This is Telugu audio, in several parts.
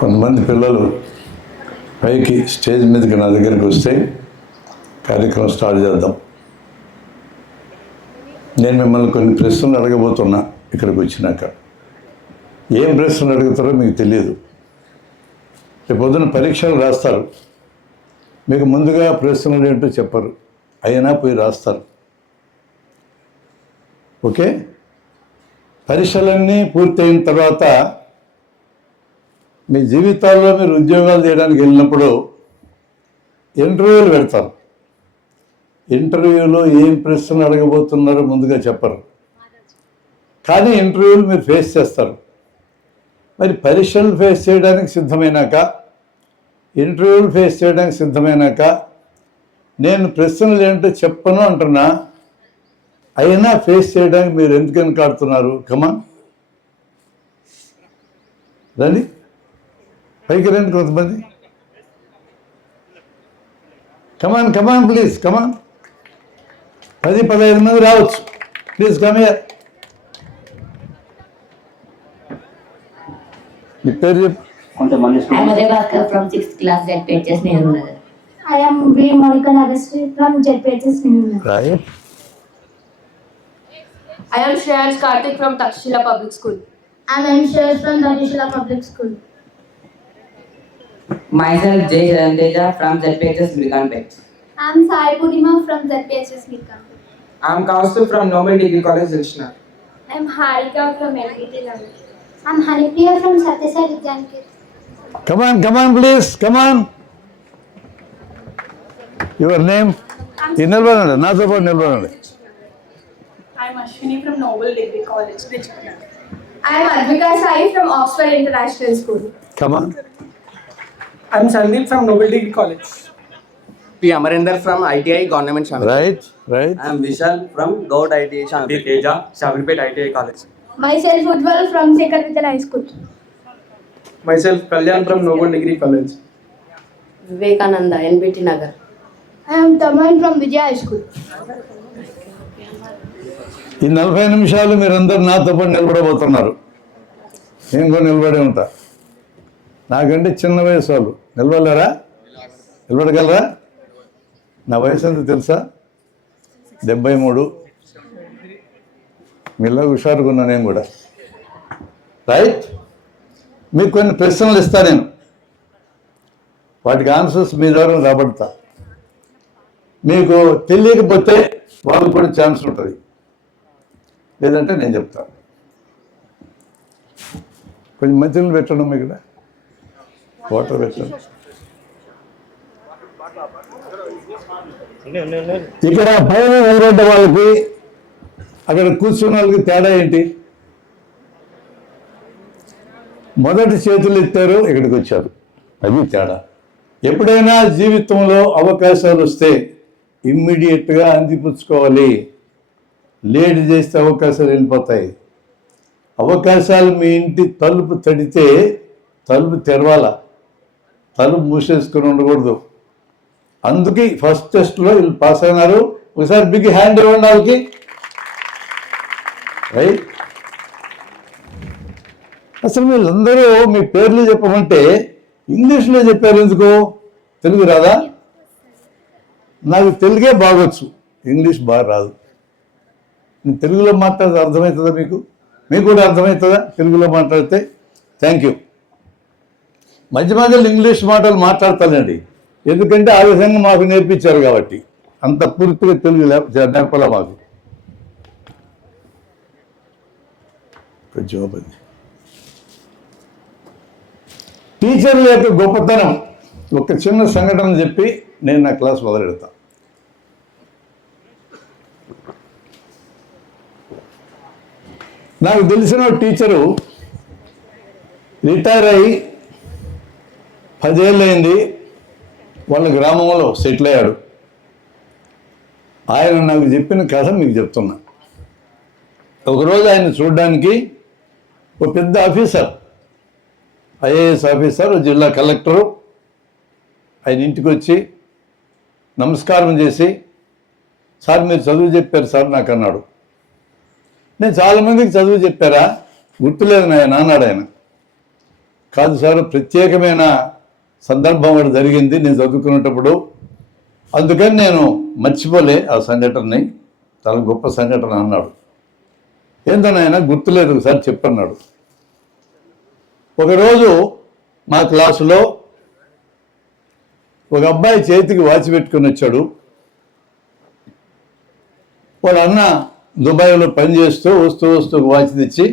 కొంతమంది పిల్లలు పైకి స్టేజ్ మీదకి నా దగ్గరికి వస్తే కార్యక్రమం స్టార్ట్ చేద్దాం. నేను మిమ్మల్ని కొన్ని ప్రశ్నలు అడగబోతున్నా. ఇక్కడికి వచ్చినాక ఏం ప్రశ్నలు అడుగుతారో మీకు తెలియదు. రేపు పొద్దున పరీక్షలు రాస్తారు, మీకు ముందుగా ప్రశ్నలు ఏంటో చెప్పరు, అయినా పోయి రాస్తారు. ఓకే, పరీక్షలన్నీ పూర్తయిన తర్వాత మీ జీవితాల్లో మీరు ఉద్యోగాలు చేయడానికి వెళ్ళినప్పుడు ఇంటర్వ్యూలు పెడతారు. ఇంటర్వ్యూలో ఏం ప్రశ్నలు అడగబోతున్నారో ముందుగా చెప్పరు, కానీ ఇంటర్వ్యూలు మీరు ఫేస్ చేస్తారు. మరి పరీక్షలు ఫేస్ చేయడానికి సిద్ధమైనాక, ఇంటర్వ్యూలు ఫేస్ చేయడానికి సిద్ధమైనాక నేను ప్రశ్నలు ఏంటో చెప్పను అంటున్నా, అయినా ఫేస్ చేయడానికి మీరు ఎందుకు వెనకాడుతున్నారు? కమాన్ రండి, పైకి రండి. కొంతమంది కమాన్ కమాన్ ప్లీజ్ కమాన్. 10-15 మంది రావచ్చు. Please come here. మీ పేరు చెప్పు. From 6th class ZPHS Nehru. I am V. Monica Nagastri from ZPHS Nehru. Right. I am Shreyans Karthik from Takshila Public School. I am Shreya from Takshila Public School. Myself Jay Randeja from ZPHS Mirkanpet. I am Sai Purnima from ZPHS Mirkanpet. I am Kaustuv from Noble Degree College, Dilshna. I am Harika from LPT Nagastri. I am Hanipriya from Satyasai Vidyankit. Come on please, come on. Your name? నిలబడండి, నాతో పాటు నిలబడండి. I am Ashwini from Noble Degree College, Richmond. I am Advika Sai from Oxford International School. Come on. I am Sandeep from Noble Degree College. P. Amarinder from ITI Government Shamil. Right. I am Vishal from Goud ITI Shamil. P. Teja, Shamirpet ITI College. Myself Ujjwal from Sekar Vidyal High School. Myself Kalyan from Noble Degree College. Vivekananda, NBT Nagar. I am Taman from Vijay High School. ఈ 40 నిమిషాలు మీరందరూ నాతో పాటు నిలబడబోతున్నారు. నేను కూడా నిలబడే ఉంటా. నాకంటే చిన్న వయసు వాళ్ళు నిలబడలేరా? నిలబడగలరా? నా వయసు ఎంత తెలుసా? 73. మీలా హుషారుగా ఉన్నా నేను కూడా. రైట్. మీకు కొన్ని ప్రశ్నలు ఇస్తా నేను, వాటికి ఆన్సర్స్ మీ ద్వారా రాబడతా. మీకు తెలియకపోతే వాళ్ళకు కూడా ఛాన్స్ ఉంటుంది, లేదంటే నేను చెప్తాను. కొంచెం మంచినీళ్ళు పెట్టడం, ఇక్కడ వాటర్ పెట్టండి. ఇక్కడ పైన నిలబడ్డ వాళ్ళకి అక్కడ కూర్చున్న వాళ్ళకి తేడా ఏంటి? మొదటి చేతులు ఎత్తారు, ఇక్కడికి వచ్చారు, అది తేడా. ఎప్పుడైనా జీవితంలో అవకాశాలు వస్తే ఇమ్మీడియట్గా అందిపుచ్చుకోవాలి. లేట్ చేస్తే అవకాశాలు వెళ్ళిపోతాయి. అవకాశాలు మీ ఇంటి తలుపు తడితే తలుపు తెరవాల, తలుపు మూసేసుకొని ఉండకూడదు. అందుకే ఫస్ట్ టెస్ట్లో వీళ్ళు పాస్ అయినారు. ఒకసారి బిగ్ హ్యాండ్ ఇవ్వండి వాళ్ళకి. రైట్. అసలు వీళ్ళందరూ మీ పేర్లు చెప్పమంటే ఇంగ్లీష్లో చెప్పారు ఎందుకు? తెలుగు రాదా? నాకు తెలుగే బాగొచ్చు, ఇంగ్లీష్ బాగా రాదు. నేను తెలుగులో మాట్లాడితే అర్థమవుతుందా మీకు? మీకు కూడా అర్థమవుతుందా తెలుగులో మాట్లాడితే? Thank you. మధ్య మధ్యలో ఇంగ్లీష్ మాటలు మాట్లాడతానండి, ఎందుకంటే ఆ విధంగా మాకు నేర్పించారు కాబట్టి. అంత పూర్తిగా తెలుగు నేర్పల మాకు. జాబ్ అది. టీచర్ల యొక్క గొప్పతనం ఒక చిన్న సంఘటన చెప్పి నేను నా క్లాస్ మొదలెడతా. నాకు తెలిసిన టీచరు రిటైర్ అయ్యి 10 ఏళ్ళు అయింది, వాళ్ళ గ్రామంలో సెటిల్ అయ్యాడు. ఆయన నాకు చెప్పిన కథ మీకు చెప్తున్నా. ఒకరోజు ఆయన చూడడానికి ఒక పెద్ద ఆఫీసర్, ఐఏఎస్ ఆఫీసర్, జిల్లా కలెక్టరు ఆయన ఇంటికి వచ్చి నమస్కారం చేసి, సార్ మీరు చదువు చెప్పారు సార్ నాకు అన్నాడు. నేను చాలామందికి చదువు చెప్పారా? గుర్తులేదు నాయన అన్నాడు ఆయన. కాదు సార్, ప్రత్యేకమైన సందర్భం ఒకటి జరిగింది నేను చదువుకునేటప్పుడు, అందుకని నేను మర్చిపోలే ఆ సంఘటనని, చాలా గొప్ప సంఘటన అన్నాడు. ఏంటనైనా గుర్తులేదు, ఒకసారి చెప్పన్నాడు. ఒకరోజు మా క్లాసులో ఒక అబ్బాయి చేతికి వాచ్ పెట్టుకుని వచ్చాడు. వాళ్ళ అన్న దుబాయ్లో పనిచేస్తూ వస్తూ ఒక వాచ్ తెచ్చి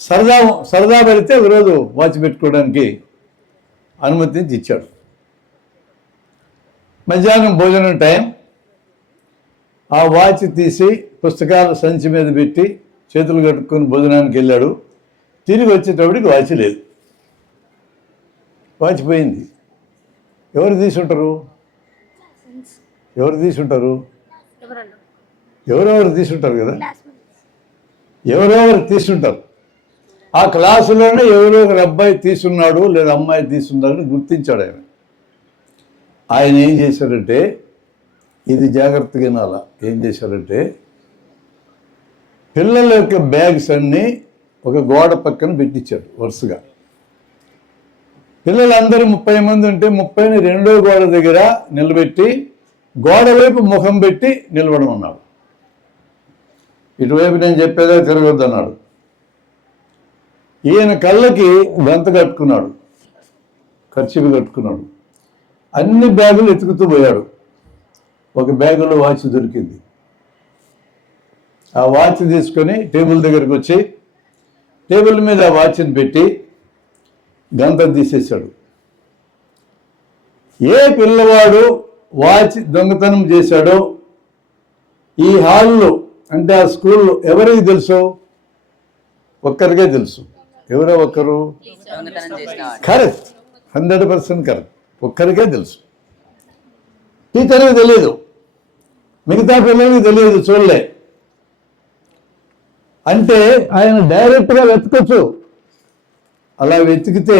సరదా పడితే ఒకరోజు వాచ్ పెట్టుకోవడానికి అనుమతించి ఇచ్చాడు. మధ్యాహ్నం భోజనం టైం, ఆ వాచ్ తీసి పుస్తకాల సంచి మీద పెట్టి చేతులు కట్టుకొని భోజనానికి వెళ్ళాడు. తిరిగి వచ్చేటప్పటికి వాచ్ లేదు, వాచ్ పోయింది. ఎవరు తీసుంటారు? ఎవరెవరు తీసుంటారు కదా, ఎవరెవరు తీసుంటారు. ఆ క్లాసులోనే ఎవరో ఒక అబ్బాయి తీసున్నాడు లేదా అమ్మాయి తీసున్నాడని గుర్తించాడు ఆయన. ఆయన ఏం చేశారంటే, ఇది జాగ్రత్తగా వినాలా, ఏం చేశారంటే పిల్లల యొక్క బ్యాగ్స్ అన్నీ ఒక గోడ పక్కన పెట్టించాడు వరుసగా. పిల్లలందరూ 30 మంది ఉంటే 30ని రెండో గోడ దగ్గర నిలబెట్టి గోడ వైపు ముఖం పెట్టి నిలబడమన్నాడు. ఇటువైపు నేను చెప్పేదా తిరగొద్దు అన్నాడు. ఈయన కళ్ళకి గంత కట్టుకున్నాడు, ఖర్చు కట్టుకున్నాడు. అన్ని బ్యాగులు ఎతుకుతూ పోయాడు. ఒక బ్యాగులో వాచ్ దొరికింది. ఆ వాచ్ తీసుకొని టేబుల్ దగ్గరికి వచ్చి టేబుల్ మీద ఆ వాచ్ని పెట్టి గంత తీసేశాడు. ఏ పిల్లవాడు వాచ్ దొంగతనం చేశాడో ఈ హాల్లో, అంటే ఆ స్కూల్లో ఎవరికి తెలుసు? ఒక్కరికే తెలుసు. ఎవరో ఒక్కరు? Correct, 100% correct. ఒక్కరికే తెలుసు. టీచర్కి తెలియదు, మిగతా పిల్లలకి తెలియదు, చూడలే. అంటే ఆయన డైరెక్ట్గా వెతకొచ్చు. అలా వెతికితే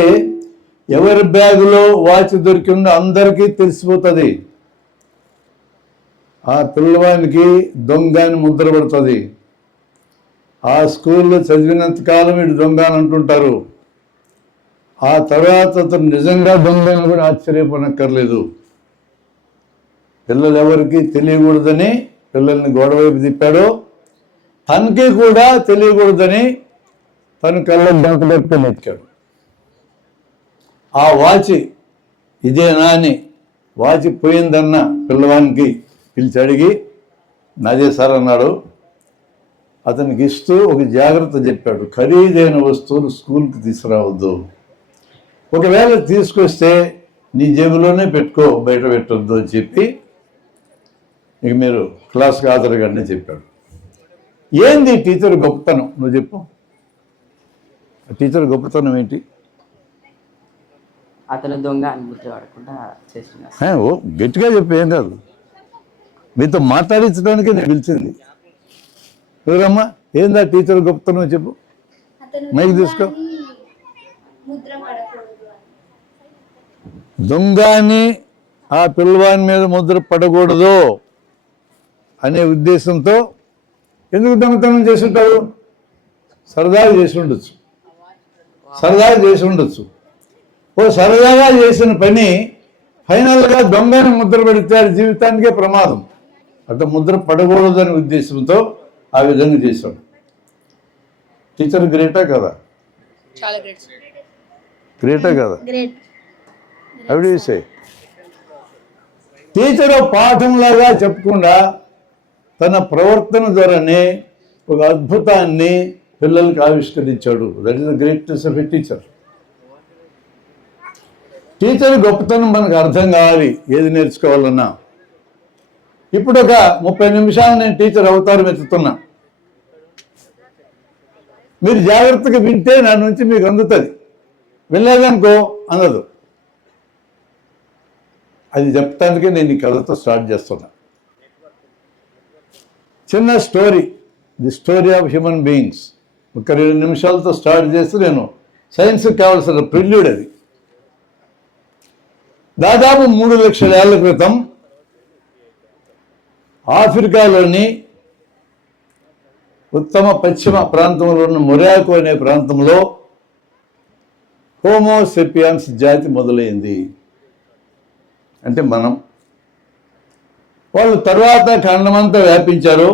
ఎవరి బ్యాగులో వాచ్ దొరికిందో అందరికీ తెలిసిపోతుంది. ఆ పిల్లవానికి దొంగ అని ముద్ర పడుతుంది. ఆ స్కూల్లో చదివినంత కాలం వీడు దొంగ అని అంటుంటారు. ఆ తర్వాత అతను నిజంగా దొంగ అని కూడా ఆశ్చర్యపోనక్కర్లేదు. పిల్లలు ఎవరికి తెలియకూడదని పిల్లల్ని గోడవైపు తిప్పాడు. తనకి కూడా తెలియకూడదని తను కళ్ళకు గంట పెట్టుకొని ఎత్తాడు. ఆ వాచి ఇదేనా అని వాచి పోయిందన్న పిల్లవానికి పిలిచి అడిగి నాదే సార్ అన్నాడు. అతనికి ఇస్తూ ఒక జాగ్రత్త చెప్పాడు. ఖరీదైన వస్తువులు స్కూల్కి తీసుకురావద్దు, ఒకవేళ తీసుకొస్తే నీ జేబులోనే పెట్టుకో, బయట పెట్టొద్దు అని చెప్పి ఇక మీరు క్లాస్కి హాజరుగానే చెప్పాడు. ఏంది టీచర్ గొప్పతనం? నువ్వు చెప్పు. టీచర్ గొప్పతనం ఏంటి? అతను దొంగ అని ముద్ర పడకుండా చేస్తున్నారు. ఓ గట్టిగా చెప్పు, ఏం కాదు. మీతో మాట్లాడించడానికి నేను పిలిచింది. ఎవరమ్మా, ఏందా టీచర్ గొప్పతనం చెప్పు. మైక్ తీసుకో. దొంగని ఆ పిల్లవాని మీద ముద్ర పడకూడదు అనే ఉద్దేశంతో ఎందుకు దొంగతనం చేసి ఉంటారు? సరదాగా చేసి ఉండొచ్చు. ఓ సరదాగా చేసిన పని ఫైనల్గా దొంగని ముద్ర పెడితే జీవితానికే ప్రమాదం. అట్లా ముద్ర పడకూడదు అనే ఉద్దేశంతో ఆ విధంగా చేశాడు. టీచర్ గ్రేటా కదా? గ్రేటా కదా? అవి సే టీచర్ పాఠంలాగా చెప్పకుండా తన ప్రవర్తన ద్వారానే ఒక అద్భుతాన్ని పిల్లలకి ఆవిష్కరించాడు. That is the greatness of a teacher. Teacher గొప్పతనం మనకు అర్థం కావాలి, ఏది నేర్చుకోవాలన్నా. ఇప్పుడు ఒక 30 నిమిషాలు నేను టీచర్ అవతారం ఎత్తుతున్నా. మీరు జాగ్రత్తగా వింటే నా నుంచి మీకు అందుతుంది. వినలేదనుకో అందదు. అది చెప్తానికే నేను ఈ కథతో స్టార్ట్ చేస్తున్నా. చిన్న story, the story of human beings. ఒక 2 నిమిషాలతో స్టార్ట్ చేసి నేను సైన్స్కి కావాల్సిన ప్రిల్యూడ్ అది. దాదాపు 3 లక్షల ఏళ్ల క్రితం ఆఫ్రికాలోని ఉత్తమ పశ్చిమ ప్రాంతంలో ఉన్న మొరాకో అనే ప్రాంతంలో హోమోసెపియన్స్ జాతి మొదలైంది. అంటే మనం. వాళ్ళు తర్వాత ఖండమంతా వ్యాపించారు.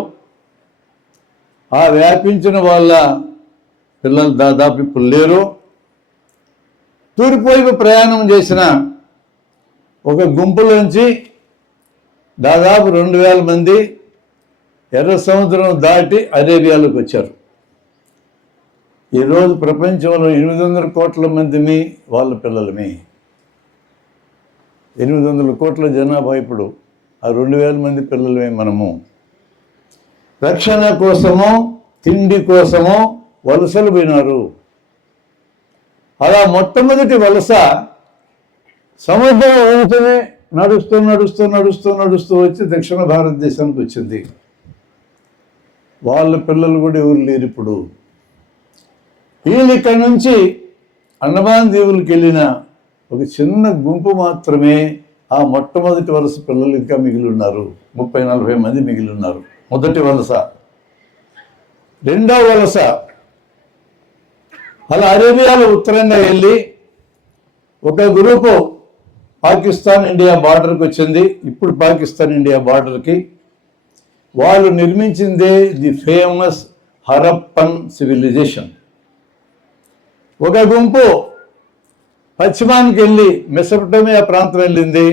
ఆ వ్యాపించిన వాళ్ళ పిల్లలు దాదాపు ఇప్పుడు లేరు. తూర్పు వైపు ప్రయాణం చేసిన ఒక గుంపులోంచి దాదాపు 2000 మంది ఎర్ర సముద్రం దాటి అరేబియాలోకి వచ్చారు. ఈరోజు ప్రపంచంలో 800 కోట్ల మందిమి వాళ్ళ పిల్లలమే. 800 కోట్ల జనాభా. ఇప్పుడు ఆ 2000 మంది పిల్లలమే మనము. రక్షణ కోసమో తిండి కోసమో వలసలు పోయినారు. అలా మొట్టమొదటి వలస సముద్రం వెంటనే నడుస్తూ నడుస్తూ నడుస్తూ నడుస్తూ వచ్చి దక్షిణ భారతదేశానికి వచ్చింది. వాళ్ళ పిల్లలు కూడా ఎవరు లేరు ఇప్పుడు. వీళ్ళు ఇక్కడి నుంచి అండమాన్ దీవులకు వెళ్ళిన ఒక చిన్న గుంపు మాత్రమే ఆ మొట్టమొదటి వలస పిల్లలు ఇంకా మిగిలి ఉన్నారు. 30-40 మంది మిగిలి ఉన్నారు. మొదటి వలస. రెండవ వలస అలా అరేబియాలో ఉత్తరంగా వెళ్ళి ఒక గ్రూపు పాకిస్తాన్ ఇండియా బార్డర్కి వచ్చింది. ఇప్పుడు పాకిస్తాన్ ఇండియా బార్డర్కి వాళ్ళు నిర్మించిందే ది ఫేమస్ హరప్పన్ సివిలైజేషన్. ఒక గుంపు పశ్చిమానికి వెళ్ళి మెసొపొటేమియా ప్రాంతం వెళ్ళింది.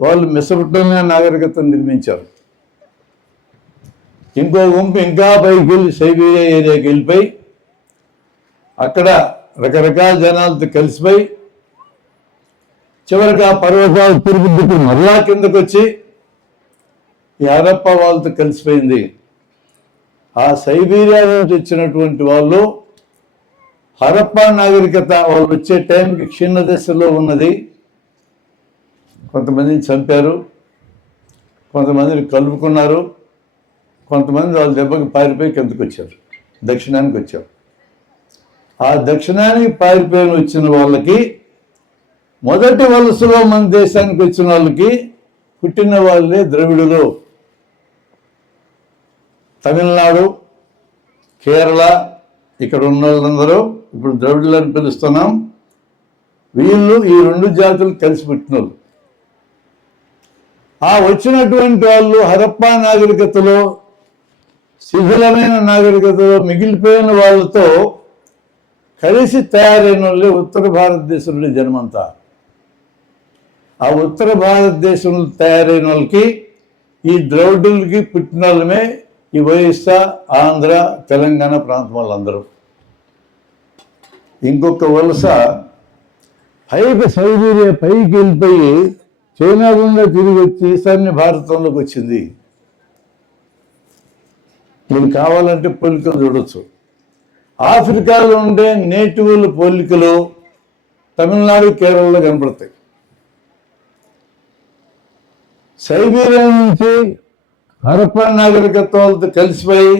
వాళ్ళు మెసొపొటేమియా నాగరికతను నిర్మించారు. ఇంకో గుంపు ఇంకా పైకి వెళ్ళి సైబీరియా ఏరియాకి వెళ్ళిపోయి అక్కడ రకరకాల జనాలతో కలిసిపోయి చివరికి ఆ పర్వతాలు తిరుగుతుకు మరలా కిందకు వచ్చి ఈ హరప్ప వాళ్ళతో కలిసిపోయింది. ఆ సైబీరియా నుంచి వచ్చినటువంటి వాళ్ళు హరప్పా నాగరికత వాళ్ళు వచ్చే టైంకి క్షీణ దశలో ఉన్నది. కొంతమందిని చంపారు, కొంతమందిని కలుపుకున్నారు, కొంతమంది వాళ్ళ దెబ్బకి పారిపోయి కిందకు వచ్చారు, దక్షిణానికి వచ్చారు. ఆ దక్షిణానికి పారిపోయి వచ్చిన వాళ్ళకి మొదటి వలసలో మన దేశానికి వచ్చిన వాళ్ళకి పుట్టిన వాళ్ళే ద్రవిడులు. తమిళనాడు, కేరళ ఇక్కడ ఉన్న వాళ్ళందరూ ఇప్పుడు ద్రవిడులని పిలుస్తున్నాం. వీళ్ళు ఈ 2 జాతులు కలిసి పుట్టినోళ్ళు. ఆ వచ్చినటువంటి వాళ్ళు హరప్పా నాగరికతలో శిథిలమైన నాగరికతలో మిగిలిపోయిన వాళ్ళతో కలిసి తయారైన వాళ్ళే ఉత్తర భారతదేశంలో జన్మంతా. ఆ ఉత్తర భారతదేశంలో తయారైన వాళ్ళకి ఈ ద్రవిడులకి పుట్టిన వాళ్ళమే ఈ ఒరిస్సా, ఆంధ్ర, తెలంగాణ ప్రాంతం వాళ్ళందరూ. ఇంకొక వలస పైకి సైబీరియా పైకి వెళ్ళిపోయి చైనా గుండా తిరిగి వచ్చి ఈశాన్య భారతంలోకి వచ్చింది. మీరు కావాలంటే పోలికలు చూడొచ్చు. ఆఫ్రికాలో ఉండే నేటివ్ల పోలికలు తమిళనాడు, కేరళలో కనపడతాయి. సైబీరియా నుంచి హరప్పా నాగరికత్వాలతో కలిసిపోయి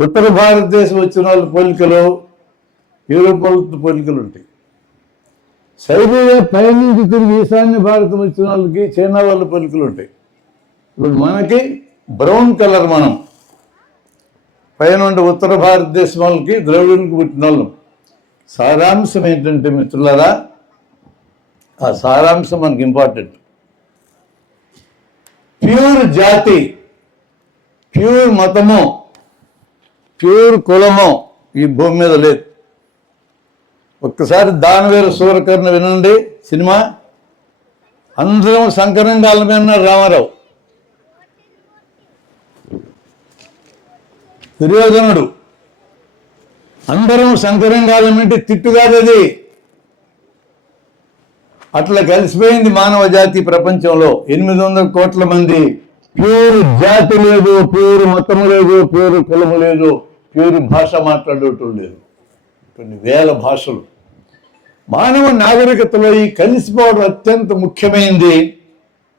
ఉత్తర భారతదేశం వచ్చిన వాళ్ళ పోలికలు యూరోప్ వాళ్ళతో పోలికలు ఉంటాయి. సైబీరియా పైనుంచి తిరిగి ఈశాన్య భారతం వచ్చిన వాళ్ళకి చైనా వాళ్ళ పోలికలు ఉంటాయి. ఇప్పుడు మనకి బ్రౌన్ కలర్, మనం పైన ఉండే ఉత్తర భారతదేశం వాళ్ళకి ద్రవిడులకు పుట్టిన వాళ్ళం. సారాంశం ఏంటంటే మిత్రులారా, ఆ సారాంశం మనకి ఇంపార్టెంట్. ప్యూర్ జాతి, ప్యూర్ మతము, ప్యూర్ కులము ఈ భూమి మీద లేదు. ఒక్కసారి దానవేరు సూరకర్ణ వినండి సినిమా. అందరం సంకరంగాల మీద ఉన్నారు. రామారావు, దుర్యోధనుడు, అందరం సంకరంగాలం అంటే తిట్టు కాదు అది. అట్లా కలిసిపోయింది మానవ జాతి ప్రపంచంలో. 800 కోట్ల మంది. ప్యూర్ జాతి లేదు, ప్యూర్ మతము లేదు, ప్యూర్ కులము లేదు, ప్యూర్ భాష మాట్లాడేటం లేదు. కొన్ని వేల భాషలు. మానవ నాగరికతలో ఈ కలిసిపోవడం అత్యంత ముఖ్యమైనది.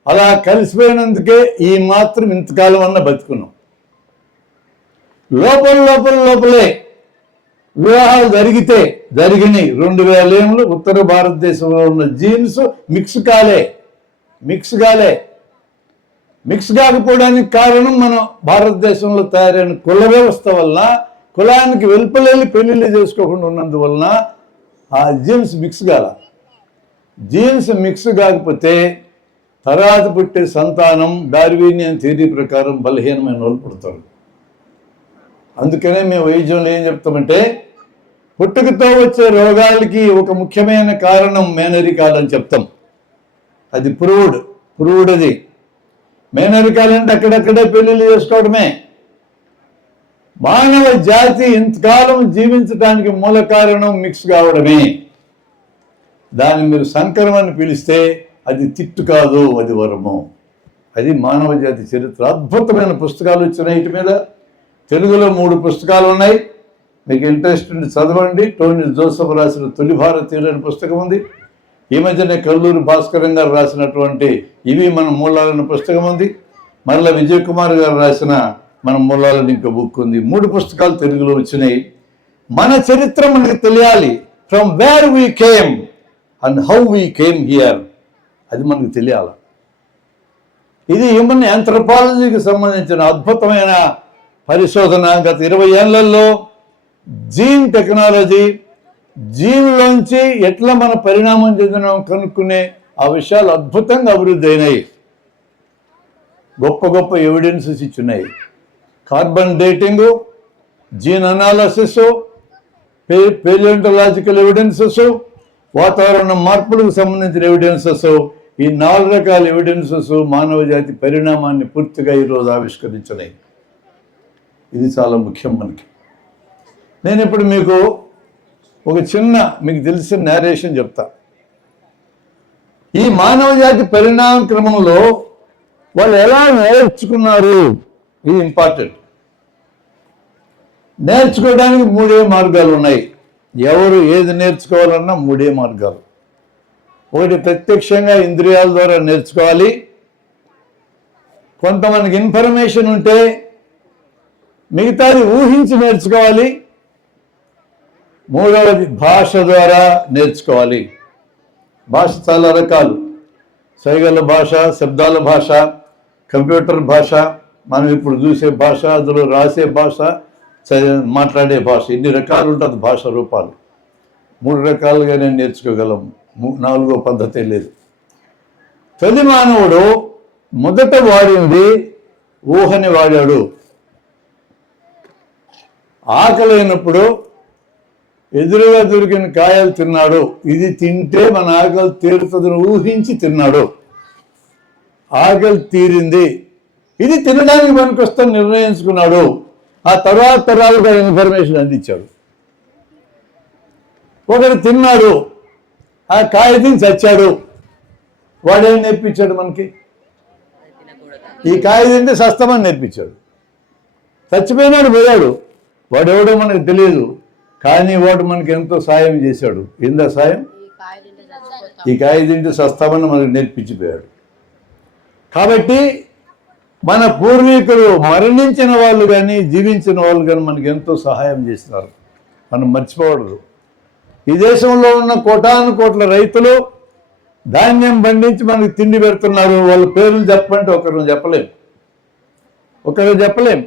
అలా కలిసిపోయినందుకే ఈ మాత్రం ఇంతకాలం అన్న బతుకున్నాం. లోపలే వివాహాలు జరిగినాయి. 2000 ఏళ్ళు ఉత్తర భారతదేశంలో ఉన్న జీన్స్ మిక్స్ కాకపోవడానికి కారణం మన భారతదేశంలో తయారైన కుల వ్యవస్థ వలన, కులానికి వెలుపలేని పెళ్లిళ్ళు చేసుకోకుండా ఉన్నందువలన ఆ జీన్స్ మిక్స్ కాల. జీన్స్ మిక్స్ కాకపోతే తర్వాత పుట్టే సంతానం డార్వినియన్ థియరీ ప్రకారం బలహీనమైన వాళ్ళు పుడతారు. అందుకనే మేము వైద్యంలో ఏం చెప్తామంటే పుట్టుకతో వచ్చే రోగాలకి ఒక ముఖ్యమైన కారణం మేనరికాలని చెప్తాం. అది ప్రూవ్డ్ అది. మేనరికాలంటే అక్కడక్కడే పెళ్లిళ్ళు చేసుకోవడమే. మానవ జాతి ఇంతకాలం జీవించడానికి మూల కారణం మిక్స్ కావడమే. దాన్ని మీరు సంకరం అని పిలిస్తే అది తిట్టు కాదు, అది వరము. అది మానవ జాతి చరిత్ర. అద్భుతమైన పుస్తకాలు వచ్చినాయి వీటి మీద. తెలుగులో 3 పుస్తకాలు ఉన్నాయి. మీకు ఇంట్రెస్ట్ ఉండి చదవండి. టోనీ జోసెఫ్ రాసిన తొలి భారతీయులు అనే పుస్తకం ఉంది. ఈ మధ్యనే కల్లూరి భాస్కరం గారు రాసినటువంటి ఇవి మన మూలాలన్న పుస్తకం ఉంది. మరలా విజయ్ కుమార్ గారు రాసిన మన మూలాలని ఇంకో బుక్ ఉంది. 3 పుస్తకాలు తెలుగులో వచ్చినాయి. మన చరిత్ర మనకు తెలియాలి. From where we came and how we came here, అది మనకు తెలియాలి. ఇది హ్యూమన్ ఆంథ్రోపాలజీకి సంబంధించిన అద్భుతమైన పరిశోధన. గత 20 ఏళ్లలో జీన్ టెక్నాలజీ, జీన్లోంచి ఎట్లా మన పరిణామం చెందినాం కనుక్కునే ఆ విషయాలు అద్భుతంగా అభివృద్ధి అయినాయి. గొప్ప గొప్ప ఎవిడెన్సెస్ ఇచ్చున్నాయి. Carbon dating, gene analysis, paleontological evidences, వాతావరణ మార్పులకు సంబంధించిన ఎవిడెన్సెస్, ఈ 4 రకాల ఎవిడెన్సెస్ మానవ జాతి పరిణామాన్ని పూర్తిగా ఈరోజు ఆవిష్కరించినాయి. ఇది చాలా ముఖ్యం మనకి. నేను ఇప్పుడు మీకు ఒక చిన్న మీకు తెలిసిన నేరేషన్ చెప్తా. ఈ మానవ జాతి పరిణామ క్రమంలో వాళ్ళు ఎలా నేర్చుకున్నారు, ఇది ఇంపార్టెంట్. నేర్చుకోవడానికి 3 మార్గాలు ఉన్నాయి. ఎవరు ఏది నేర్చుకోవాలన్నా 3 మార్గాలు. ఒకటి ప్రత్యక్షంగా ఇంద్రియాల ద్వారా నేర్చుకోవాలి. కొంతమందికి ఇన్ఫర్మేషన్ ఉంటే మిగతాది ఊహించి నేర్చుకోవాలి. 3వది భాష ద్వారా నేర్చుకోవాలి. భాష చాలా రకాలు. సైగల భాష, శబ్దాల భాష, కంప్యూటర్ భాష, మనం ఇప్పుడు చూసే భాష, అందులో రాసే భాష, మాట్లాడే భాష, ఇన్ని రకాలు ఉంటుంది భాష రూపాలు. 3 రకాలుగా నేను నేర్చుకోగలం. 4వ పద్ధతే లేదు. తొలి మానవుడు మొదట వాడింది ఊహని వాడాడు. ఆకలైనప్పుడు ఎదురుగా దొరికిన కాయలు తిన్నాడు. ఇది తింటే మన ఆకలి తీరుతుందని ఊహించి తిన్నాడు. ఆకలి తీరింది, ఇది తినడానికి పనికొస్తాను నిర్ణయించుకున్నాడు. ఆ తర్వాత తరాలుగా ఇన్ఫర్మేషన్ అందించాడు. ఒకడు తిన్నాడు, ఆ కాయ తిని చచ్చాడు. వాడేం నేర్పించాడు మనకి? ఈ కాయ తింటే సస్తమని నేర్పించాడు. చచ్చిపోయినాడు, పోయాడు. వాడెవడో మనకు తెలియదు, కానీ వాడు మనకి ఎంతో సాయం చేశాడు. ఏందా సాయం? ఈ కాయ తింటే సస్తామని మనకు నేర్పించిపోయాడు. కాబట్టి మన పూర్వీకులు మరణించిన వాళ్ళు కానీ జీవించిన వాళ్ళు కానీ మనకి ఎంతో సహాయం చేసినారు. మనం మర్చిపోకూడదు. ఈ దేశంలో ఉన్న కోటాను కోట్ల రైతులు ధాన్యం పండించి మనకి తిండి పెడుతున్నారు. వాళ్ళ పేర్లు చెప్పంటే ఒకరు చెప్పలేం.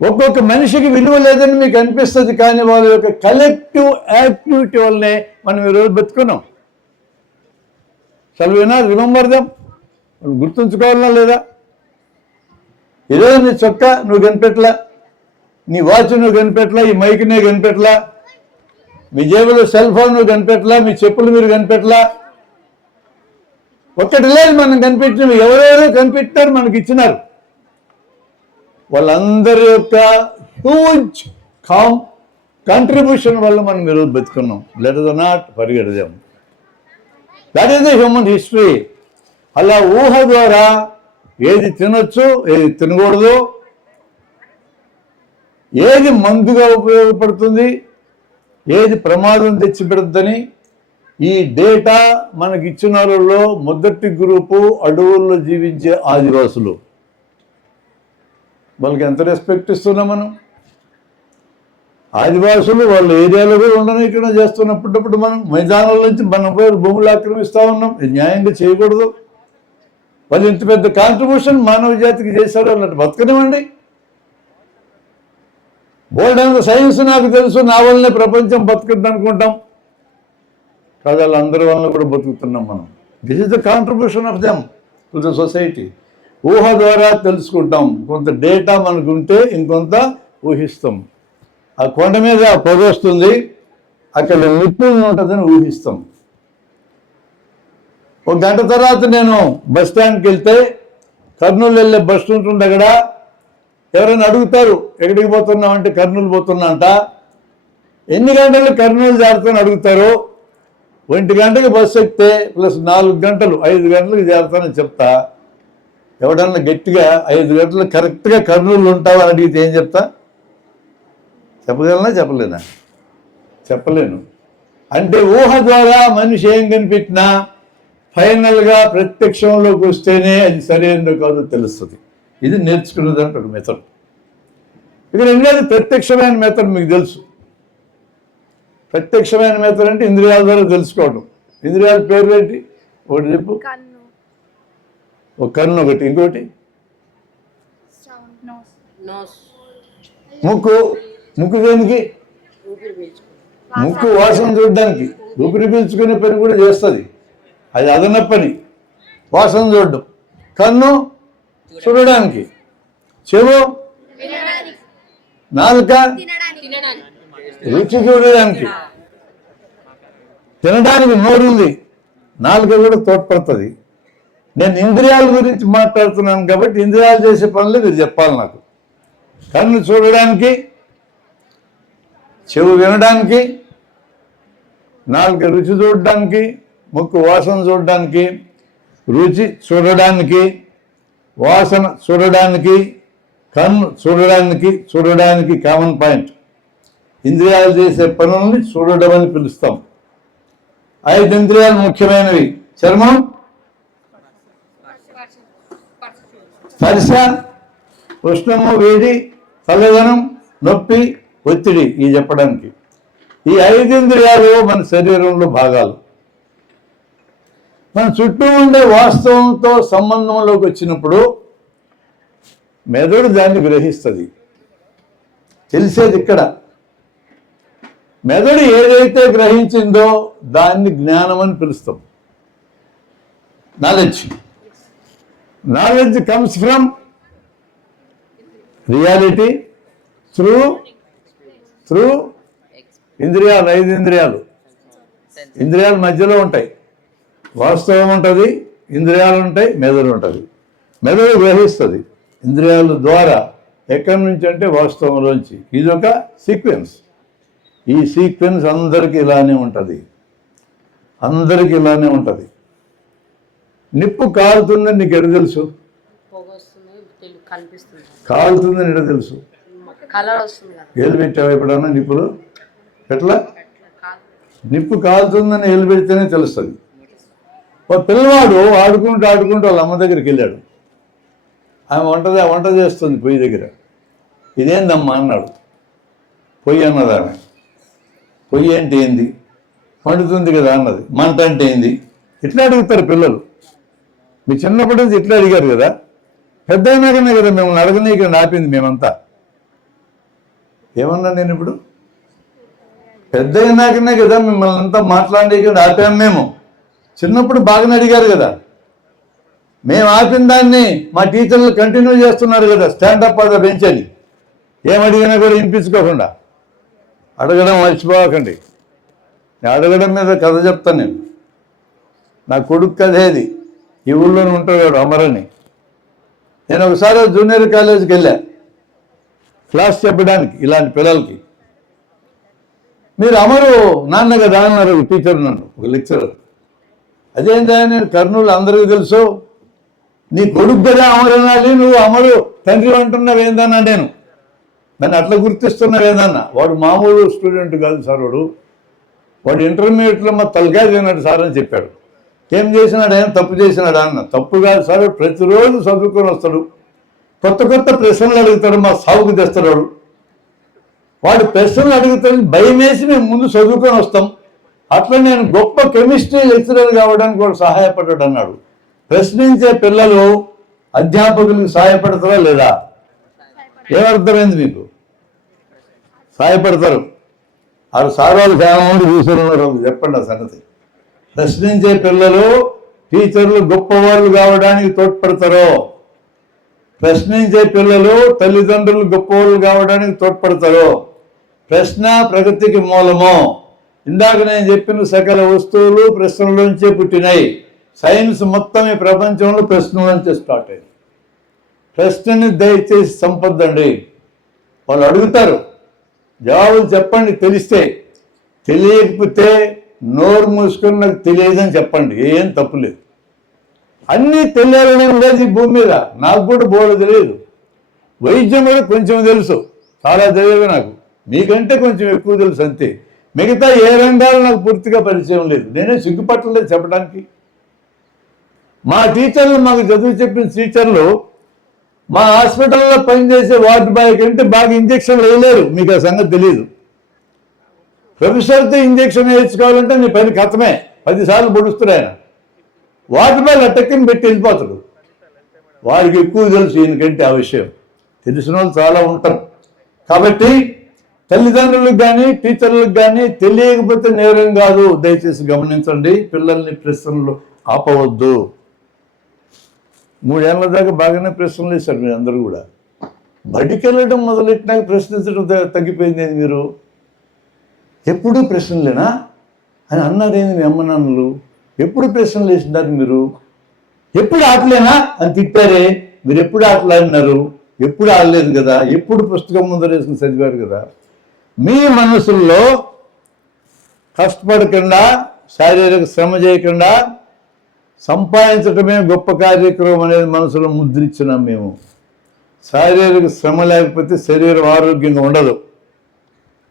ఒక్కొక్క మనిషికి విలువ లేదని మీకు అనిపిస్తుంది, కానీ వాళ్ళ యొక్క కలెక్టివ్ యాక్టివిటీ వల్లనే మనం ఈరోజు బతుకున్నాం. చదివినా రిమెంబర్ దెమ్, గుర్తుంచుకోవాలన్నా లేదా? ఈరోజు నీ చొక్కా నువ్వు కనిపెట్టలా, నీ వాచ్ నువ్వు కనిపెట్టలా, ఈ మైక్ నే కనిపెట్టలా, మీ జేబులో సెల్ ఫోన్ నువ్వు కనిపెట్టలా, మీ చెప్పులు మీరు కనిపెట్టలా. ఒక్కటి లేదు మనం కనిపెట్టినవి. ఎవరెవరో కనిపెట్టారు, మనకి ఇచ్చినారు. వాళ్ళందరి యొక్క హ్యూజ్ కంట్రిబ్యూషన్ వల్ల మనం ఈరోజు బతుకున్నాం. Let us not forget them. That is the human history. అలా ఊహ ద్వారా ఏది తినొచ్చు, ఏది తినకూడదు, ఏది మందుగా ఉపయోగపడుతుంది, ఏది ప్రమాదం తెచ్చిపెడుతుందని ఈ డేటా మనకి ఇచ్చిన వాళ్ళలో మొదటి గ్రూపు అడవుల్లో జీవించే ఆదివాసులు. వాళ్ళకి ఎంత రెస్పెక్ట్ ఇస్తున్నాం మనం? ఆదివాసులు వాళ్ళ ఏరియాలో కూడా ఉండనీయకుండా చేస్తున్నప్పుడు మనం మైదానాల నుంచి మనం భూములు ఆక్రమిస్తూ ఉన్నాం. న్యాయంగా చేయకూడదు. వాళ్ళు ఇంత పెద్ద కాంట్రిబ్యూషన్ మానవ జాతికి చేశారు అన్నట్టు బతకనివ్వండి. బోల్డంత సైన్స్ నాకు తెలుసు, నా వల్లనే ప్రపంచం బతుకుద్ది అనుకుంటాం. కాదు, వాళ్ళందరి వలన కూడా బతుకుతున్నాం మనం. This is the contribution of them to the society. ఊహ ద్వారా తెలుసుకుంటాం. కొంత డేటా మనకు ఉంటే ఇంకొంత ఊహిస్తాం. ఆ కొండ మీద పొగ వస్తుంది, అక్కడ నిప్పు ఉంటుందని ఊహిస్తాం. ఒక గంట తర్వాత నేను బస్ స్టాండ్కి వెళ్తే, కర్నూలు వెళ్ళే బస్సు ఉంటుంది అక్కడ. ఎవరైనా అడుగుతారు ఎక్కడికి పోతున్నావు అంటే కర్నూలు పోతున్నా అంట. ఎన్ని గంటలు కర్నూలు చేరుతానని అడుగుతారు. 1 గంటకి బస్సు ఎక్కితే ప్లస్ 4 గంటలు 5 గంటలకు చేరుతానని చెప్తా. ఎవడన్నా గట్టిగా 5 గంటలు కరెక్ట్గా కర్నూలు ఉంటావు అని అడిగితే ఏం చెప్తా? చెప్పగలనా చెప్పలేనా? చెప్పలేను. అంటే ఊహ ద్వారా మనిషి ఏం కనిపెట్టినా ఫైనల్గా ప్రత్యక్షంలోకి వస్తేనే అది సరైనదో కాదో తెలుస్తుంది. ఇది నేర్చుకున్నదంటే ఒక మెథడ్. ఇక రెండోది ప్రత్యక్షమైన మెథడ్ మీకు తెలుసు. ప్రత్యక్షమైన మెథడ్ అంటే ఇంద్రియాల ద్వారా తెలుసుకోవడం. ఇంద్రియాల పేరు ఏంటి? ఒకటి చెప్పు. ఒక కన్ను, ఒకటి, ఇంకోటి ముక్కు. ముక్కు దేనికి? ముక్కు వాసన చూడడానికి. ఊపిరి పీల్చుకునే పని కూడా చేస్తుంది, అది అదన పని, వాసన చూడడం. కన్ను చూడడానికి. చెవు, నాలుక రుచి చూడడానికి. తినడానికి నోరుంది, నాలుక కూడా తోడ్పడుతుంది. నేను ఇంద్రియాల గురించి మాట్లాడుతున్నాను కాబట్టి ఇంద్రియాలు చేసే పనులు మీరు చెప్పాలి నాకు. కన్ను చూడడానికి, చెవు వినడానికి, నాలుక రుచి చూడడానికి, ముక్కు వాసన చూడడానికి, రుచి చూడడానికి, వాసన చూడడానికి, కన్ను చూడడానికి కామన్ పాయింట్. ఇంద్రియాలు చేసే పనుల్ని చూడడం అని పిలుస్తాం. 5 ఇంద్రియాలు ముఖ్యమైనవి. చర్మం, స్పర్శ, ఉష్ణము, వేడి, చల్లదనం, నొప్పి, ఒత్తిడి, ఈ చెప్పడానికి. ఈ 5 ఇంద్రియాలు మన శరీరంలో భాగాలు. మన చుట్టూ ఉండే వాస్తవంతో సంబంధంలోకి వచ్చినప్పుడు మెదడు దాన్ని గ్రహిస్తుంది. తెలిసేది ఇక్కడ. మెదడు ఏదైతే గ్రహించిందో దాన్ని జ్ఞానం అని పిలుస్తాం. Knowledge comes from reality through ఇంద్రియాలు. 5 ఇంద్రియాలు. ఇంద్రియాలు మధ్యలో ఉంటాయి. వాస్తవం ఉంటుంది, ఇంద్రియాలు ఉంటాయి, మెదడు ఉంటుంది. మెదడు గ్రహిస్తుంది ఇంద్రియాల ద్వారా. ఎక్కడి నుంచి అంటే వాస్తవంలోంచి. ఇది ఒక సీక్వెన్స్. ఈ సీక్వెన్స్ అందరికీ ఇలానే ఉంటుంది. నిప్పు కాలుతుందని నీకు ఎడ తెలుసు? కాలుతుందని ఎడ తెలుసు? ఏలు పెట్టావు ఎప్పుడన్నా నిప్పులు? ఎట్లా? నిప్పు కాలుతుందని ఏలు పెడితేనే తెలుస్తుంది. ఒక పిల్లవాడు ఆడుకుంటూ వాళ్ళ అమ్మ దగ్గరికి వెళ్ళాడు. ఆమె వంట చేస్తుంది పొయ్యి దగ్గర. ఇదేందమ్మా అన్నాడు. పొయ్యి అన్నది ఆమె. పొయ్యి అంటే ఏంది? వండుతుంది కదా అన్నది. మంట అంటే ఏంది? ఇట్లా అడుగుతారు పిల్లలు. మీ చిన్నప్పటి నుంచి ఇట్లా అడిగారు కదా. పెద్ద అయినాకనే కదా మిమ్మల్ని అడగనీకి ఆపింది మేమంతా. ఏమన్నా నేను ఇప్పుడు? పెద్ద అయినాకనే కదా మిమ్మల్ని అంతా మాట్లాడేకి ఆపాము మేము. చిన్నప్పుడు బాగానే అడిగారు కదా. మేము ఆపిన దాన్ని మా టీచర్లు కంటిన్యూ చేస్తున్నారు కదా. స్టాండప్ ఆఫ్ ద బెంచ్ అని. ఏమడిగినా కూడా వినిపించుకోకుండా. అడగడం మర్చిపోకండి. అడగడం మీద కథ చెప్తాను నేను. నా కొడుకు కథేది. ఈ ఊళ్ళోనే ఉంటాడు అమరని. నేను ఒకసారి జూనియర్ కాలేజీకి వెళ్ళా క్లాస్ చెప్పడానికి ఇలాంటి పిల్లలకి. మీరు అమరు నాన్న కదా అన్నారు టీచర్ నన్ను, ఒక లెక్చరర్. అదేంటా నేను కర్నూలు అందరికీ తెలుసు. నీ కొడుకు కదా అమరు అనాలి, నువ్వు అమరు తండ్రి అంటున్నావు ఏందన్నా? నేను నన్ను అట్లా గుర్తిస్తున్నావు ఏందన్నా? వాడు మామూలు స్టూడెంట్ కాదు సార్. వాడు ఇంటర్మీడియట్లో మా తలకాయ తిన్నాడు సార్ అని చెప్పాడు. ఏం చేసినాడు? ఏం తప్పు చేసినాడా అన్న. తప్పు కాదు సార్, ప్రతిరోజు చదువుకొని వస్తాడు, కొత్త ప్రశ్నలు అడుగుతాడు, మా సాగుకు తెస్తాడు. వాడు ప్రశ్నలు అడుగుతాడు, భయం వేసి మేము ముందు చదువుకొని వస్తాం. అట్లా నేను గొప్ప కెమిస్ట్రీ లెక్చరర్ కావడానికి వాడు సహాయపడ్డాడు అన్నాడు. ప్రశ్నించే పిల్లలు అధ్యాపకులకు సహాయపడతారా లేదా? ఏమర్థమైంది మీకు? సహాయపడతారు. ఆ సార్ వాళ్ళు చాలా మంది కూర్చొని చెప్పండి ఆ సంగతి. ప్రశ్నించే పిల్లలు టీచర్లు గొప్పవాళ్ళు కావడానికి తోడ్పడతారు. ప్రశ్నించే పిల్లలు తల్లిదండ్రులు గొప్పవాళ్ళు కావడానికి తోడ్పడతారు. ప్రశ్న ప్రగతికి మూలము. ఇందాక నేను చెప్పిన సకల వస్తువులు ప్రశ్నలోంచే పుట్టినాయి. సైన్స్ మొత్తం ఈ ప్రపంచంలో ప్రశ్నలోంచే స్టార్ట్ అయింది. ప్రశ్నని దయచేసి సంపొద్దండి. వాళ్ళు అడుగుతారు, జవాబులు చెప్పండి తెలిస్తే. తెలియకపోతే నోరు మూసుకొని నాకు తెలియదని చెప్పండి, ఏం తప్పులేదు. అన్నీ తెలియాలనే ఉండేది ఈ భూమి మీద. నాకు కూడా బోర్డు తెలియదు. వైద్యం కూడా కొంచెం తెలుసు, చాలా తెలియదు నాకు. మీకంటే కొంచెం ఎక్కువ తెలుసు అంతే. మిగతా ఏ రంగాలు నాకు పూర్తిగా పరిచయం లేదు. నేనే సిగ్గుపట్టలేదు చెప్పడానికి. మా టీచర్లు, మాకు చదువు చెప్పిన టీచర్లు మా హాస్పిటల్లో పనిచేసే వార్డు బాయ్ కంటే బాగా ఇంజక్షన్లు వేయలేరు. మీకు ఆ సంగతి తెలియదు. ప్రొఫెసర్తో ఇంజక్షన్ వేయించుకోవాలంటే నీ పని కథమే. 10 సార్లు పొడుస్తారు ఆయన. వార్డు బాయ్ లట్టెక్కని పెట్టి వెళ్ళిపోతాడు. వాడికి ఎక్కువ తెలుసు ఈయనకంటే ఆ విషయం. తెలిసిన వాళ్ళు చాలా ఉంటారు. కాబట్టి తల్లిదండ్రులకు కానీ టీచర్లకు కానీ తెలియకపోతే నేరం కాదు. దయచేసి గమనించండి. పిల్లల్ని ప్రశ్నలు ఆపవద్దు. 3 ఏళ్ల దాకా బాగానే ప్రశ్నలు వేశారు మీరు అందరూ కూడా. బడికి వెళ్ళడం మొదలెట్టినాక ప్రశ్నించడం తగ్గిపోయింది. మీరు ఎప్పుడు ప్రశ్నలేనా అని అన్నారేంది మీ అమ్మ నాన్నలు? ఎప్పుడు ప్రశ్నలు వేసినారు మీరు? ఎప్పుడు ఆటలేనా అని తిట్టారే. మీరు ఎప్పుడు ఆటలాడినారు? ఎప్పుడు ఆడలేదు కదా. ఎప్పుడు పుస్తకం ముందర వేసుకుని చదివారు కదా. మీ మనసుల్లో కష్టపడకుండా, శారీరక శ్రమ చేయకుండా సంపాదించడమే గొప్ప కార్యక్రమం అనేది మనసులో ముద్రించినాం మేము. శారీరక శ్రమ లేకపోతే శరీరం ఆరోగ్యంగా ఉండదు,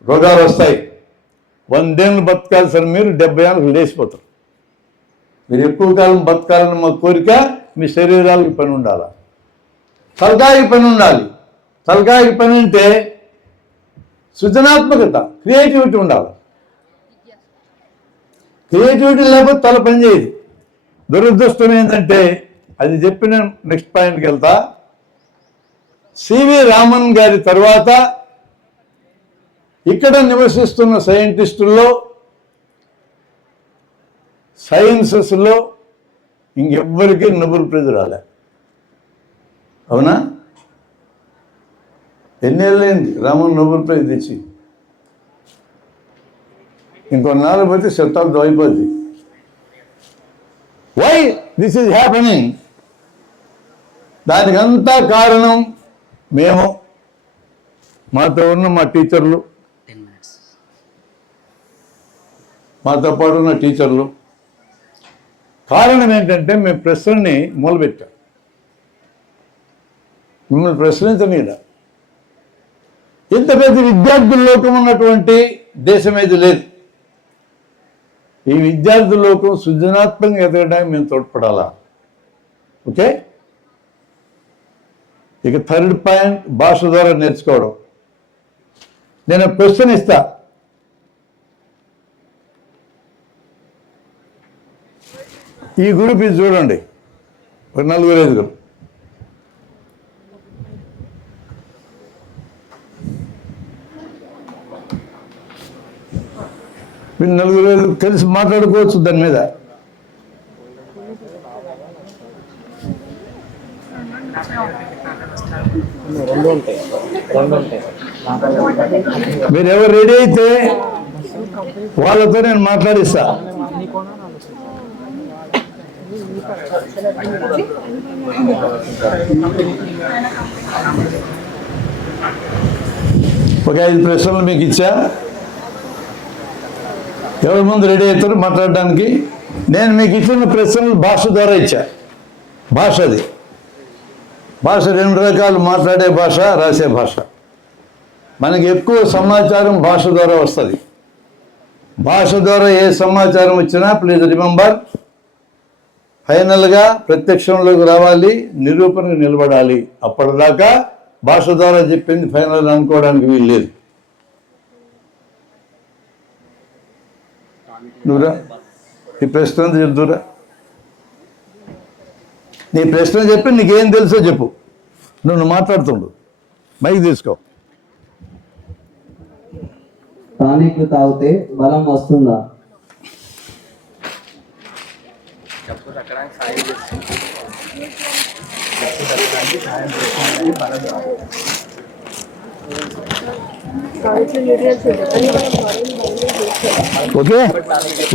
రోగాలు వస్తాయి. 100 ఏళ్ళు బతకాల్సిన మీరు 70 ఏళ్ళకి లేచిపోతారు. మీరు ఎక్కువ కాలం బతకాలని మా కోరిక. మీ శరీరాలకి పని ఉండాలి, తలకాయకి పని ఉండాలి. తలకాయకి పని అంటే సృజనాత్మకత, క్రియేటివిటీ ఉండాలి. క్రియేటివిటీ లేకపోతే తల పని చేయదు. దురదృష్టం ఏంటంటే, అది చెప్పిన నెక్స్ట్ పాయింట్కి వెళ్తా. సివి రామన్ గారి తర్వాత ఇక్కడ నివసిస్తున్న సైంటిస్టుల్లో, సైన్సెస్లో ఇంకెవ్వరికీ నోబెల్ ప్రైజ్ రాలే. అవునా? ఎన్నేళ్ళైంది రామన్ నోబెల్ ప్రైజ్ తెచ్చి? ఇంకొన్నాళ్ళు పోతే శతాబ్దం అయిపోద్ది. Why this is happening? దానికంతా కారణం మేము, మాతో ఉన్న మా టీచర్లు, మాతో పాటు ఉన్న టీచర్లు. కారణం ఏంటంటే మేము ప్రశ్నని మొదలుపెట్టాం. మిమ్మల్ని ప్రశ్నించనీడ. ఇంత పెద్ద విద్యార్థుల లోకం ఉన్నటువంటి దేశం ఏది లేదు. ఈ విద్యార్థుల లోకం సృజనాత్మకంగా ఎదగడానికి మేము తోడ్పడాలా. ఓకే. ఇక 3rd పాయింట్, భాష ద్వారా నేర్చుకోవడం. నేను క్వశ్చన్ ఇస్తా. ఈ గ్రూప్ ఇది చూడండి, ఒక 4-5. మీరు 4-5 కలిసి మాట్లాడుకోవచ్చు దాని మీద. మీరు ఎవరు రెడీ అయితే వాళ్ళతో నేను మాట్లాడిస్తా. ఒక 5 ప్రశ్నలు మీకు ఇచ్చా. ఎవరి ముందు రెడీ అవుతారు మాట్లాడడానికి? నేను మీకు ఇచ్చిన ప్రశ్నలు భాష ద్వారా ఇచ్చా. భాష అది. భాష 2 రకాలు, మాట్లాడే భాష, రాసే భాష. మనకి ఎక్కువ సమాచారం భాష ద్వారా వస్తుంది. భాష ద్వారా ఏ సమాచారం వచ్చినా ప్లీజ్ రిమెంబర్, ఫైనల్గా ప్రత్యక్షంలోకి రావాలి, నిరూపణకు నిలబడాలి. అప్పటిదాకా భాష ద్వారా చెప్పింది ఫైనల్ అనుకోవడానికి వీలు లేదు. నువ్వురా, ఈ ప్రశ్న చెప్తురా. నీ ప్రశ్న చెప్పి నీకేం తెలుసో చెప్పు. నువ్వు మాట్లాడుతుండు, మైక్ తీసుకో. టానిక్లు తాగితే బలం వస్తుందా? Okay,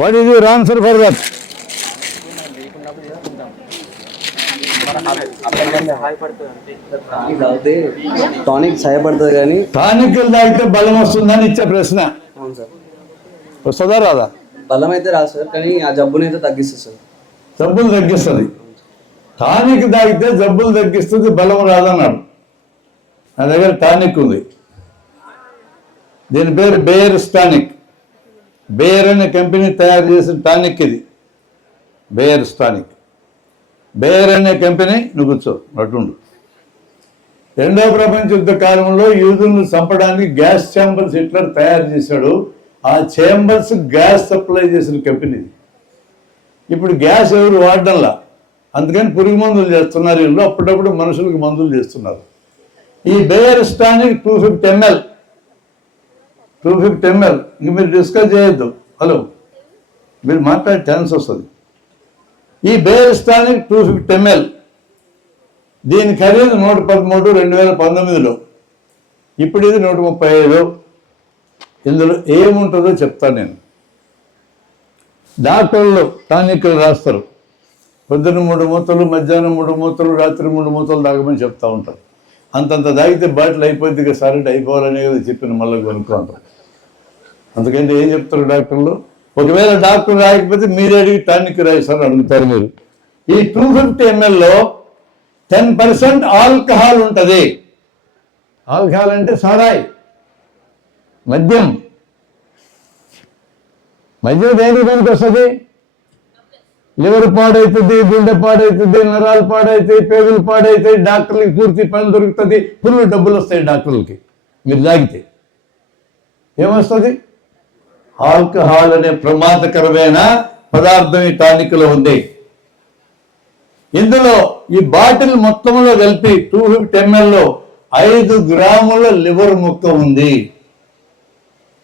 what is your answer for that? తాగితే టానిక్ సహాయపడుతుంది కానీ టానిక్లు తాగితే బలం వస్తుందని ఇచ్చే ప్రశ్న. అవును సార్, వస్తుందా రాదా? బలం అయితే రాదు సార్, కానీ ఆ జబ్బుని అయితే తగ్గిస్తుంది సార్. జబ్బులు తగ్గిస్తుంది. టానిక్ తాగితే జబ్బులు తగ్గిస్తుంది, బలం రాదన్నాడు. నా దగ్గర టానిక్ ఉంది, దీని పేరు బేయర్స్ టానిక్. బేయర్ అనే కంపెనీ తయారు చేసిన టానిక్ ఇది, బేయర్స్ టానిక్. బేయర్ అనే కంపెనీ, నువ్వు కూర్చో అటుండు. రెండవ ప్రపంచ యుద్ధ కాలంలో యూదులను చంపడానికి గ్యాస్ ఛాంబర్స్ హిట్లర్ తయారు చేశాడు. ఆ ఛాంబర్స్ గ్యాస్ సప్లై చేసిన కంపెనీ ఇది. ఇప్పుడు గ్యాస్ ఎవరు వాడడంలా, అందుకని పురుగు మందులు చేస్తున్నారు వీళ్ళు, అప్పుడప్పుడు మనుషులకు మందులు చేస్తున్నారు. ఈ బేయర్స్ టానిక్ 250 ml, 250 ml. ఇంక మీరు డిస్కస్ చేయొద్దు, హలో, మీరు మాట్లాడే ఛాన్స్ వస్తుంది. ఈ బేయర్స్ టానిక్ 250 ml, దీని ఖరీదు 113 2019లో. ఇప్పుడు ఇది 135. ఇందులో ఏముంటుందో చెప్తాను నేను. డాక్టర్లు టానిక్లు రాస్తారు, పొద్దున్న 3 మూతలు, మధ్యాహ్నం 3 మూతలు, రాత్రి 3 మూతలు తాగమని చెప్తా ఉంటారు. అంతంత తాగితే బాటిల్ అయిపోద్ది కదా సార్, అంటే అయిపోవాలనే కదా చెప్పిన మళ్ళీ కొనుక్కుంటారు. అందుకంటే ఏం చెప్తారు డాక్టర్లు? ఒకవేళ డాక్టర్ రాయకపోతే మీరే అడిగి టానిక్ రాయిస్తారు అడుగుతారు మీరు. ఈ 250 mlలో 10% ఆల్కహాల్ ఉంటుంది. ఆల్కహాల్ అంటే సారాయి, మద్యం. మద్యం దేనికి పనికి వస్తుంది? లివర్ పాడవుతుంది, గుండె పాడవుతుంది, నరాలు పాడవుతాయి, పేగులు పాడవుతాయి, డాక్టర్లకి పూర్తి పని దొరుకుతుంది, ఫుల్ డబ్బులు వస్తాయి డాక్టర్లకి. మీరు తాగితే ఏమొస్తుంది? ఆల్కహాల్ అనే ప్రమాదకరమైన పదార్థం ఈ టానిక్లో ఉంది. ఇందులో ఈ బాటిల్ మొత్తంలో కలిపి 250 mlలో 5 గ్రాముల లివర్ ముక్క ఉంది.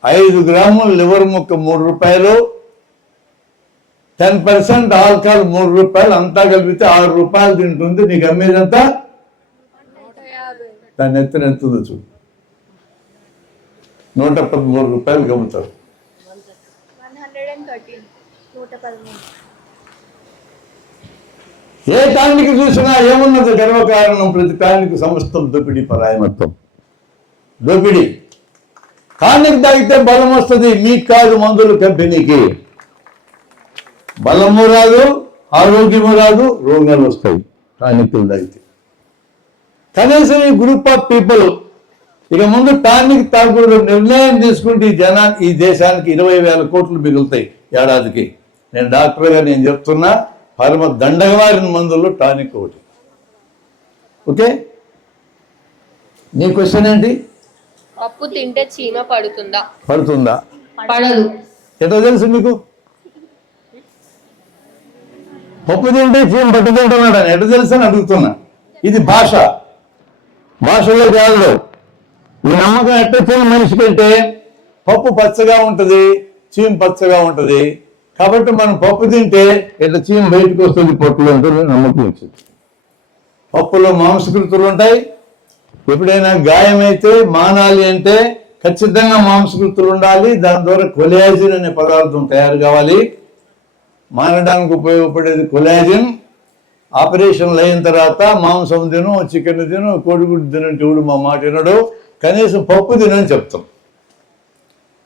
5 గ్రాముల లివర్ ముక్క 3 రూపాయలు, 10% ఆల్కహాల్ 3 రూపాయలు, అంతా కలిపితే 6 రూపాయలు తింటుంది. నీకు అమ్మేదంతా దాన్ని ఎత్తునెత్తుందో చూడు, 113 రూపాయలు అమ్ముతారు. ఏ టానిక్ చూసినా ఏమున్నది? గర్వకారణం. ప్రతి టానిక్ సమస్తం దోపిడీ, పరాయమత్వం, దోపిడీ. టానిక్ తాగితే బలం వస్తుంది, మీకు కాదు, మందుల కంపెనీకి. బలము రాదు, ఆరోగ్యము రాదు, రోగాలు వస్తాయి టానిక్లు తాగితే. కనీసం ఈ గ్రూప్ ఆఫ్ పీపుల్ ఇక ముందు టానిక్ తాగకూడదు నిర్ణయం తీసుకుంటే ఈ దేశానికి 20,000 కోట్లు మిగులుతాయి ఏడాదికి. నేను డాక్టర్గా నేను చెప్తున్నా, పరమ దండగమారిన మందుల్లో టానిక్ ఒకటి. ఓకే, నీ క్వశ్చన్ ఏంటి? పప్పు తింటే చీమ పడుతుందా? పడుతుందా? పడదు. ఎట్లా తెలుసు మీకు? పప్పు తింటే చీమ పట్టుకుంటున్నాడు అని ఎట్లా తెలుసు అని అడుగుతున్నా. ఇది భాష, భాషలో కాదు. ఈ నమ్మకం ఎట్టొచ్చిన మనిషి కంటే పప్పు పచ్చగా ఉంటుంది, చీమ పచ్చగా ఉంటుంది. కాబట్టి మనం పప్పు తింటే ఇట్లా చీమ బయటకు వస్తుంది పొట్టులో ఉంటుంది నమ్మకం వచ్చింది. పప్పులో మాంసకృతులు ఉంటాయి. ఎప్పుడైనా గాయమైతే మానాలి అంటే ఖచ్చితంగా మాంసకృతులు ఉండాలి. దాని ద్వారా కొలాజిన్ అనే పదార్థం తయారు కావాలి. మానడానికి ఉపయోగపడేది కొలాజిన్. ఆపరేషన్లు అయిన తర్వాత మాంసం తిను, చికెన్ తిను, కోడిగుడ్డు తినంటే ఎవడు మా మాట వినడు. కనీసం పప్పు తినని చెప్తాం.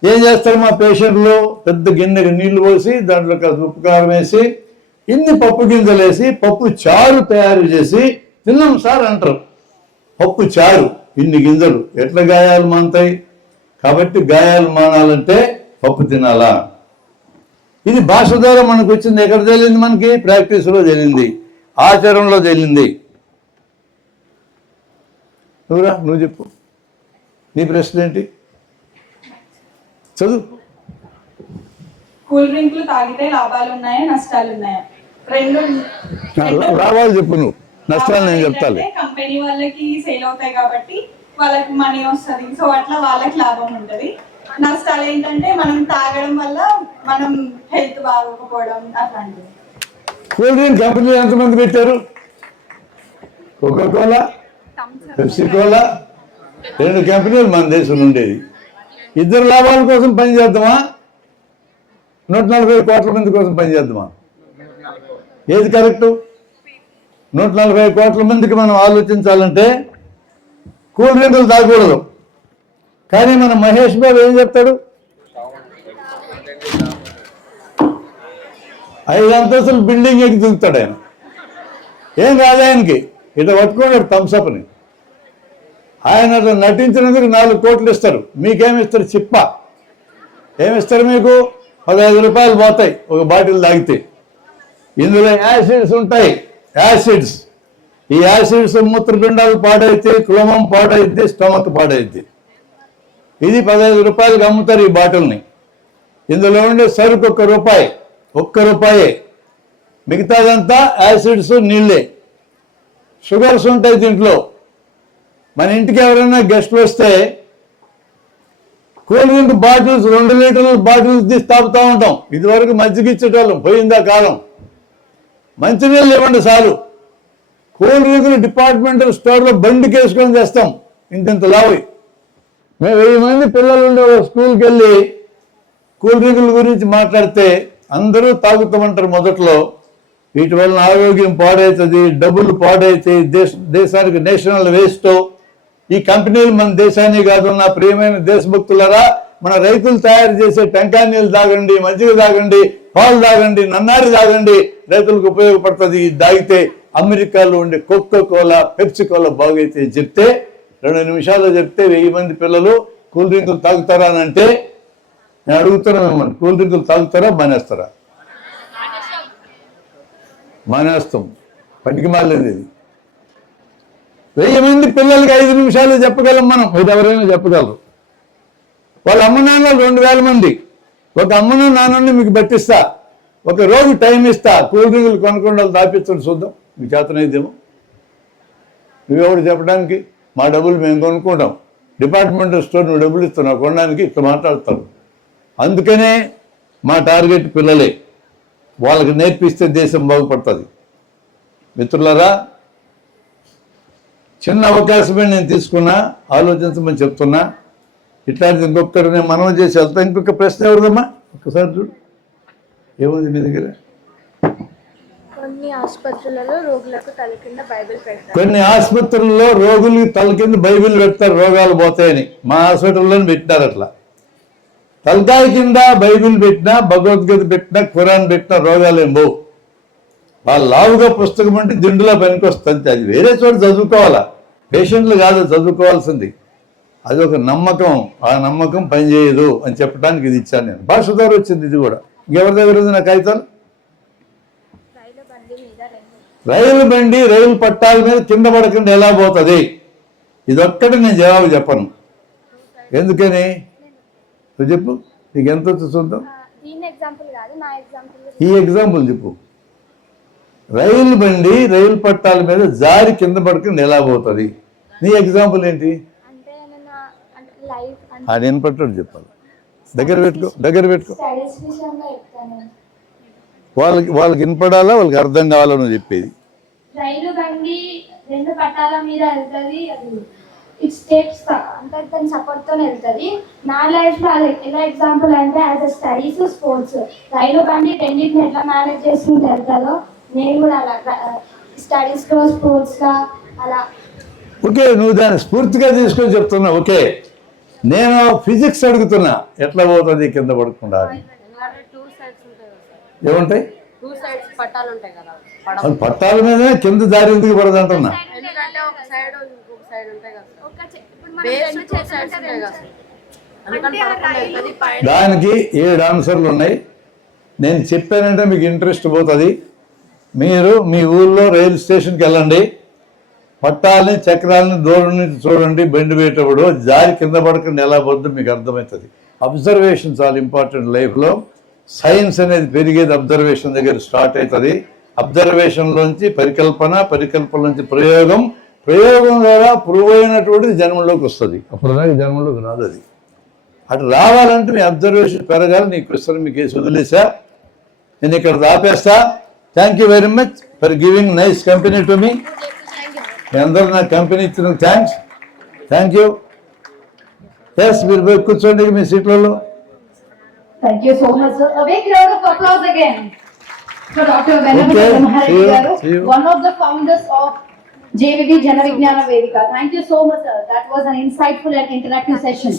ఏం చేస్తారు మా పేషెంట్లు? పెద్ద గిన్నెకి నీళ్లు పోసి దాంట్లో కాస్త ఉప్పు కారం వేసి ఇన్ని పప్పు గింజలు వేసి పప్పు చారు తయారు చేసి తిన్నాం సార్ అంటారు. పప్పు చారు, ఇన్ని గింజలు, ఎట్లా గాయాలు మానుతాయి? కాబట్టి గాయాలు మానాలంటే పప్పు తినాలా? ఇది భాష ద్వారా మనకు వచ్చింది. ఎక్కడ తెలియంది మనకి? ప్రాక్టీస్లో తెలియంది, ఆచరణలో తెలియంది. నువ్వు చెప్పు, నీ ప్రశ్న ఏంటి? చదువు. కూల్ డ్రింక్లు తాగితే లాభాలు ఉన్నాయా నష్టాలు ఉన్నాయా? రెండు లాభాలు చెప్పు, నువ్వు నష్టాలు నేను చెప్తాను. కంపెనీ వాళ్ళకి సేల్ అవుతాయి కాబట్టి వాళ్ళకి మనీ వస్తుంది, సో అట్లా వాళ్ళకి లాభం ఉంటుంది. నష్టాలు ఏంటంటే మనం తాగడం వల్ల మనం హెల్త్ బాగోకపోవడం అట్లాంటివి. కూల్ డ్రింక్ కంపెనీలు ఎంతమంది పెట్టారు? కోకా-కోలా, పెప్సీ-కోలా, 2 కంపెనీలు మన దేశంలో ఉండేది. ఇద్దరు లాభాల కోసం పనిచేద్దామా, 140 కోట్ల మంది కోసం పనిచేద్దామా? ఏది కరెక్టు? 140 కోట్ల మందికి మనం ఆలోచించాలంటే కూల్ డ్రింకులు తాగకూడదు. కానీ మన మహేష్ బాబు ఏం చెప్తాడు? 5 అంతస్తులు బిల్డింగ్ ఎక్కి దిగుతాడు ఆయన. ఏం కాదు ఆయనకి, ఇట్లా పట్టుకున్నాడు థమ్స్అప్ని. ఆయన అట్లా నటించినందుకు 4 కోట్లు ఇస్తారు. మీకేమిస్తారు? చిప్ప. ఏమిస్తారు మీకు? 15 రూపాయలు పోతాయి ఒక బాటిల్ తాగితే. ఇందులో యాసిడ్స్ ఉంటాయి, యాసిడ్స్. ఈ యాసిడ్స్ మూత్రపిండాలు పాడైతే, క్లోమం పాడైతే, స్టమక్ పాడైతే. ఇది 15 రూపాయలకి అమ్ముతారు ఈ బాటిల్ని. ఇందులో ఉండే సరుకు ఒక్క రూపాయే. మిగతాదంతా యాసిడ్స్, నీళ్ళే. షుగర్స్ ఉంటాయి దీంట్లో. మన ఇంటికి ఎవరైనా గెస్ట్లు వస్తే కూల్ డ్రింక్ బాటిల్స్ 2 లీటర్ల బాటిల్స్ తీసి తాగుతూ ఉంటాం. ఇదివరకు మజ్జిగ ఇచ్చేటోళ్ళం, పోయిందా కాలం. మంచినీళ్ళు ఇవ్వండి చాలు. కూల్ డ్రింకులు డిపార్ట్మెంటల్ స్టోర్లో బండికి వేసుకొని తెస్తాం, ఇంత లావి. మేము 1000 మంది పిల్లలు ఉండే స్కూల్కి వెళ్ళి కూల్ డ్రింకుల గురించి మాట్లాడితే అందరూ తాగుతామంటారు మొదట్లో. వీటి వలన ఆరోగ్యం పాడవుతుంది, డబ్బులు పాడవుతాయి, దేశానికి నేషనల్ వేస్ట్. ఈ కంపెనీలు మన దేశాన్ని కాదు. నా ప్రియమైన దేశభక్తులరా, మన రైతులు తయారు చేసే టెంకాయ నీళ్ళు తాగండి, మజ్జిగ తాగండి, పాలు తాగండి, నన్నారి తాగండి, రైతులకు ఉపయోగపడుతుంది. ఇది తాగితే అమెరికాలో ఉండే కోకా-కోలా, పెప్సీ-కోలా బాగైతే చెప్తే 2 నిమిషాల్లో చెప్తే 1000 మంది పిల్లలు కూల్ డ్రింకులు తాగుతారా అని అంటే నేను అడుగుతున్నా మిమ్మల్ని, కూల్ డ్రింకులు తాగుతారా, మానేస్తారా? మానేస్తాం. పనికి మాలేదు ఇది. 1000 మంది పిల్లలకి 5 నిమిషాలు చెప్పగలం మనం. ఇది ఎవరైనా చెప్పగలరు. వాళ్ళ అమ్మ నాన్నలు 2000 మంది. ఒక అమ్మను నాన్నని మీకు పట్టిస్తా, ఒక రోజు టైం ఇస్తా, కూల్ డ్రింకులు కొనకుండా దాపించండి చూద్దాం. మీకు చేతనైదేమో. నువ్వెవడు చెప్పడానికి? మా డబ్బులు మేము కొనుక్కుంటాం. డిపార్ట్మెంటల్ స్టోర్ నువ్వు డబ్బులు ఇస్తున్నావు కొనడానికి, ఇట్లా మాట్లాడతారు. అందుకనే మా టార్గెట్ పిల్లలే. వాళ్ళకి నేర్పిస్తే దేశం బాగుపడుతుంది. మిత్రులారా, చిన్న అవకాశమే నేను తీసుకున్నా, ఆలోచించమని చెప్తున్నా. ఇట్లాంటిది ఇంకొకరు నేను మనవి చేసి వెళ్తా. ఇంకొక ప్రశ్న ఎవరిదమ్మా? ఒక్కసారి చూడు, ఏముంది మీ దగ్గర? కొన్ని ఆసుపత్రులలో రోగులకు తల కింద బైబిల్ పెడతారు. కొన్ని ఆసుపత్రుల్లో రోగులకి తల కింద బైబిల్ పెడతారు, రోగాలు పోతాయని. మా హాస్పిటల్లో పెట్టారు అట్లా. తలకాయ కింద బైబిల్ పెట్టినా, భగవద్గీత పెట్టినా, ఖురాన్ పెట్టినా రోగాలు ఏం పోవు. వాళ్ళు లావుగా పుస్తకం అంటే దిండులా పనికి వస్తుంది. అది వేరే చోట చదువుకోవాలా, పేషెంట్లు కాదు చదువుకోవాల్సింది. అది ఒక నమ్మకం. ఆ నమ్మకం పనిచేయదు అని చెప్పడానికి ఇది ఇచ్చాను నేను. భాష ద్వారా వచ్చింది ఇది కూడా. ఇంకెవరి దగ్గర ఉంది నా కాగితాలు? రైలు బండి రైలు పట్టాల మీద కింద పడకుండా ఎలా పోతుంది? ఇదొక్కటి నేను జవాబు చెప్పను. ఎందుకని? నువ్వు చెప్పు, నీకు ఎంత వచ్చి చూద్దాం. ఈ ఎగ్జాంపుల్ చెప్పు. రైలు బండి రైలు పట్టాల మీద జారి కింద పడకుండా ఎలా పోతుంది? నీ ఎగ్జాంపుల్ ఏంటి? అది వినపట్టాడు చెప్పాలి. దగ్గర పెట్టుకో. వాళ్ళకి వినపడాలా, వాళ్ళకి అర్థం కావాలా నువ్వు చెప్పేది. రైలు బండి 2 పట్టాల మీద వెళ్తుంది, ఇట్ స్టేట్స్ అంతర్గత సపోర్ట్ తో వెళ్తుంది. నా లైఫ్ లో అది ఎలా ఎగ్జాంపుల్ అంటే యాజ్ అ స్టడీస్, స్పోర్ట్స్. రైలు బండి రెండింటిని ఎట్లా మేనేజ్ చేసుకుంటూ వెళ్తారో నేను కూడా అలా స్టడీస్ లో, స్పోర్ట్స్ గా అలా. ఓకే, నువ్వు దాన్ని స్ఫూర్తిగా తీసుకొని చెప్తున్నా. ఓకే, నేను ఫిజిక్స్ అడుగుతున్నా, ఎట్లా పోతుంది కింద పడకుండా? ఏముంటాయి? పట్టాల మీద కింద దారి ఎందుకు పడదంటున్నా? దానికి 7 ఆన్సర్లు ఉన్నాయి. నేను చెప్పానంటే మీకు ఇంట్రెస్ట్ పోతుంది. మీరు మీ ఊళ్ళో రైలు స్టేషన్కి వెళ్ళండి, పట్టాలని చక్రాలని దూరం నుంచి చూడండి. బండి వేటప్పుడు జారి కింద పడకుండా ఎలా పోతుందో మీకు అర్థమవుతుంది. అబ్జర్వేషన్ చాలా ఇంపార్టెంట్ లైఫ్లో. సైన్స్ అనేది పెరిగేది అబ్జర్వేషన్ దగ్గర స్టార్ట్ అవుతుంది. అబ్జర్వేషన్లోంచి పరికల్పన, పరికల్పన నుంచి ప్రయోగం, ప్రయోగం ద్వారా ప్రూవ్ అయినటువంటిది జన్మలోకి వస్తుంది. అప్పుడు దాకా జన్మలోకి రాదు అది. అటు రావాలంటే మీ అబ్జర్వేషన్ పెరగాలి. నీ క్వశ్చన్ మీకు వేసి వదిలేసా, నేను ఇక్కడ ఆపేస్తా. Thank you very much for giving nice company to me. మీ అందరూ నాకు కంపెనీ ఇచ్చిన థ్యాంక్స్. Thank you. ఎస్, మీరు పోయి కూర్చోండి మీ సీట్లలో. Thank you so much, sir. A big round of applause again for Dr. Venamudi Okay, Brahmareddy see garu, you. one of the founders of JVV Jana Vijnana Vedika. Thank you so much, sir. That was an insightful and interactive session.